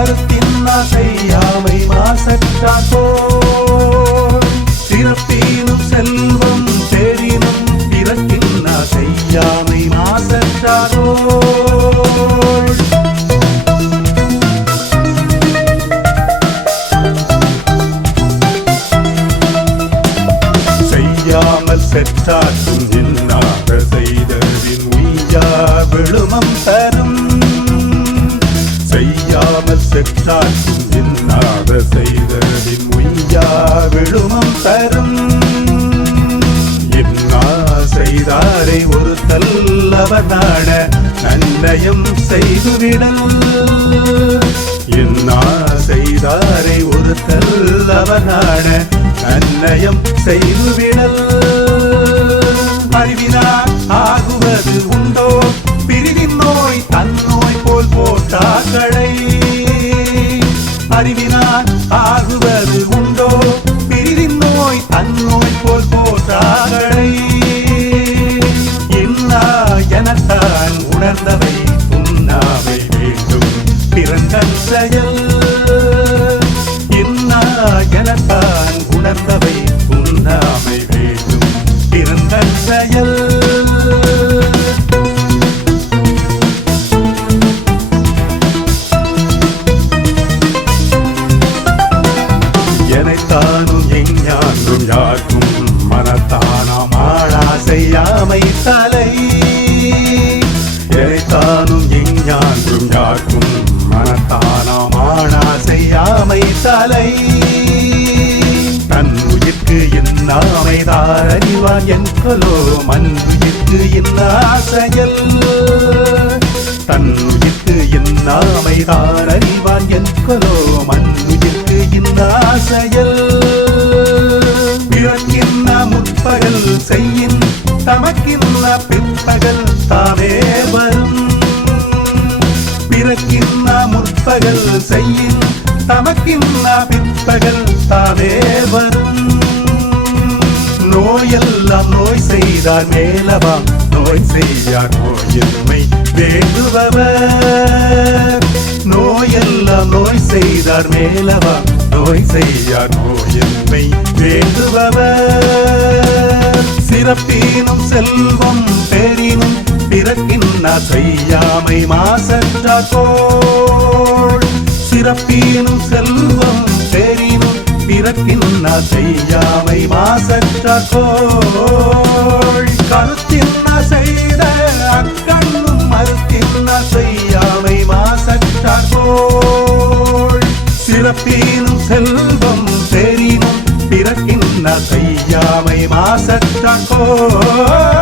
மறுத்தின்னா செய்யாமை மாசற்றாக்கோ சிறப்பீனும் செல்வம் பெரினும் பிறக்கின்னா செய்யாமை மாசற்றாக்கோ செய்யாமல் செற்றாற்றும் இன்னாத செய்தவின் உய்யா விழுமம் தரும் செய்யாமல் செற்றாற்றும் இன்னாத செய்தவின் உய்யா விழுமம் தரும் இன்னா செய்தாரை ஒரு தல்லவனான நன்னயம் செய்துவிடல் இன்னா செய்தாரை ஒரு தல்லவனான நன்னயம் செய்துவிடல் அறிவினார் ஆகுவது உண்டோ பிரிவின் நோய் தன்னோய் போல் போட்டாக்களை அறிவினார் ஆகுவது உண்டோ பிரிவின் நோய் தன்னோய் போல் போட்டாக்களை இன்னா எனத்தான் உணர்ந்தவை உண்ணாவை வேண்டும் பிறங்கன் செயல் இன்னா எனத்தான் உணர்ந்தவை உண்ணாமை வேண்டும் பிறந்தன் செயல் எனைத்தானும் எஞ்ஞான்றும் யாருக்கும் மனத்தானாம் ஆளா செய்யாமை தலை எனைத்தானும் எஞ்ஞான்றும் யாருக்கும் மனத்தானாம் ஆளா செய்யாமை தலை தன் உயிர்க்கு இன்னாமைதார் அறிவான் என்கொலோ மண் உயிர்க்கு இன்னா செயல் தன் உயிர்க்கு இன்னாமைதார் அறிவான் என்கொலோ மண் உயிர்க்கு இன்னா செயல் பிறக்கின்ன முற்பகல் செய்யின் தமக்கின்ன பிற்பகல் தாமே வரும் பிறக்கின்ன முற்பகல் செய்யின் தமக்கின்ன பிற்பகல் தாமே வரும் நோயெல்லாம் நோய் செய்தார் மேலவாம் நோய் செய்யார் நோயின்மை வேண்டுபவர் நோயெல்லாம் நோய் செய்தார் மேலவாம் நோய் செய்யார் நோயின்மை வேண்டுபவர் சிறப்பீனும் செல்வம் பெரினும் பிறக்கின்ன செய்யாமை மாசற்றாக்கோள் சிறப்பீனும் செல்வம் பெரினும் பிறக்கின்ன செய்யாமை மாசற்றாக்கோள் கருத்தின்ன செய்த அக்கண்ணும் மறுத்தின்ன செய்யாமை மாசற்றாக்கோள் சிறப்பீனும் செல்வம் பெரினும் பிறக்கின்ன செய்யாமை மாசற்றாக்கோள்